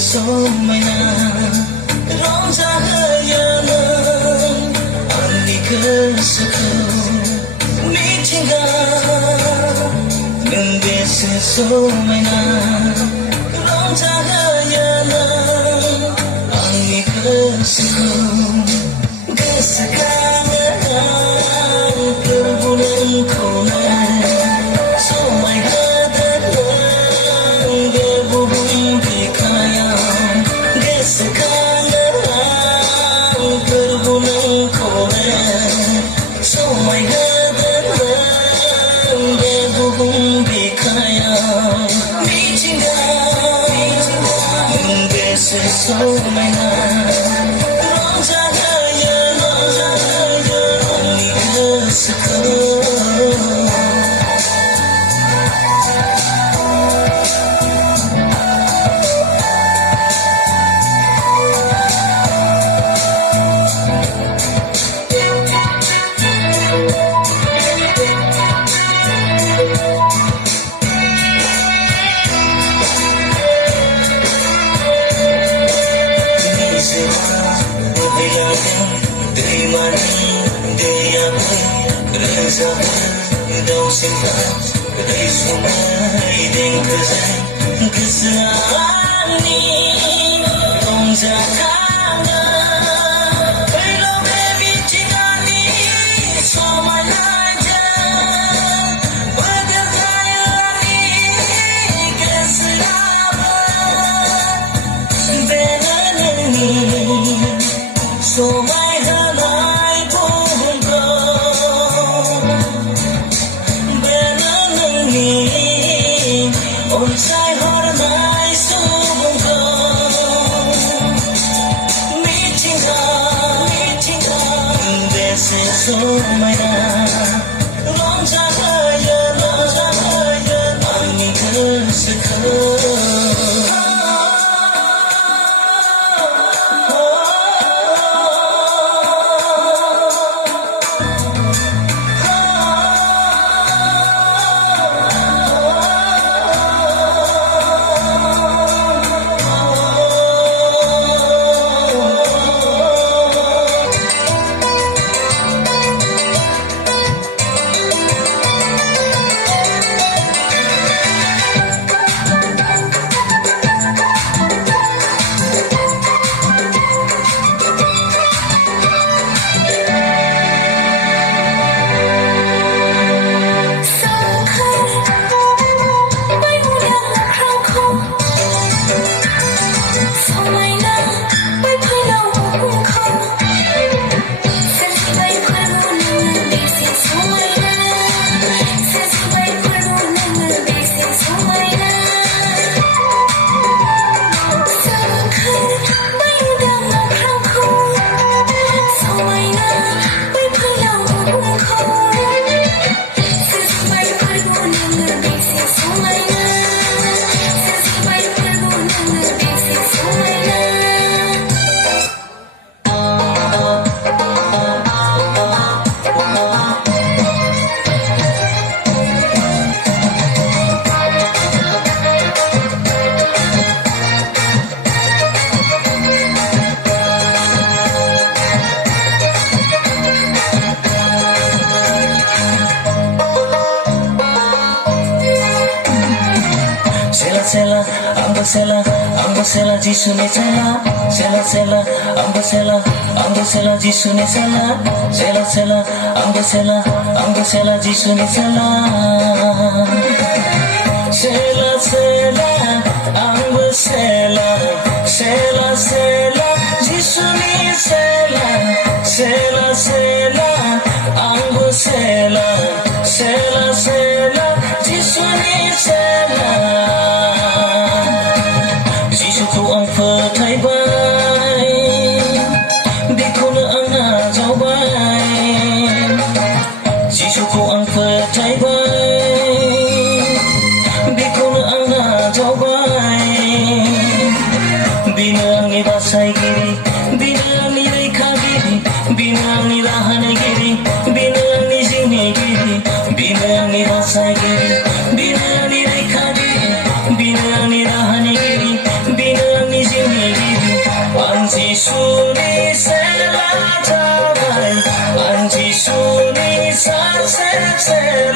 समायना रंजाहोयोनो आंनि गोसोखौ मिथिंगा नों बेसे समायना रंजाहोयोनो आंनि गोसोखौ गोसोखाङो आं फोरबो नोंखौनो समायना रंजाहोयोनो आंनि गोसोखौ दाउसिनफ्रा गोदै समाय देंखोजों गोसोआ आंनि रंजाखाङो फैल' बे मिथिंगानि समायनाजों बोदेरजायो आंनि गोसोआबो बेनो नोंनि समायहोनाय बुहुमखौ अनसायहरनाय सुबुंखौ मिथिंगा बेसे समायना रंजाहोयोनो आंनि गोसोखौ Ambo sela jisune sela ambo sela jisune sela ambo sela jisune sela ambo sela jisune sela ambo sela jisune sela जिसुखौ आं फोथायबाय बेखौनो आं नाजावबाय जिसुखौ आं फोथायबाय बेखौनो आं नाजावबाय बेनो आंनि बासायगिरि बेनो आंनि रैखागिरि बेनो आंनि राहानायगिरि बेनो आंनि जिउनिगिरि बेनो आंनि बासायगिरि बेनो आंनि रैखागिरि बेनो आंनि राहानायगिरि बेनो आंनि sẽ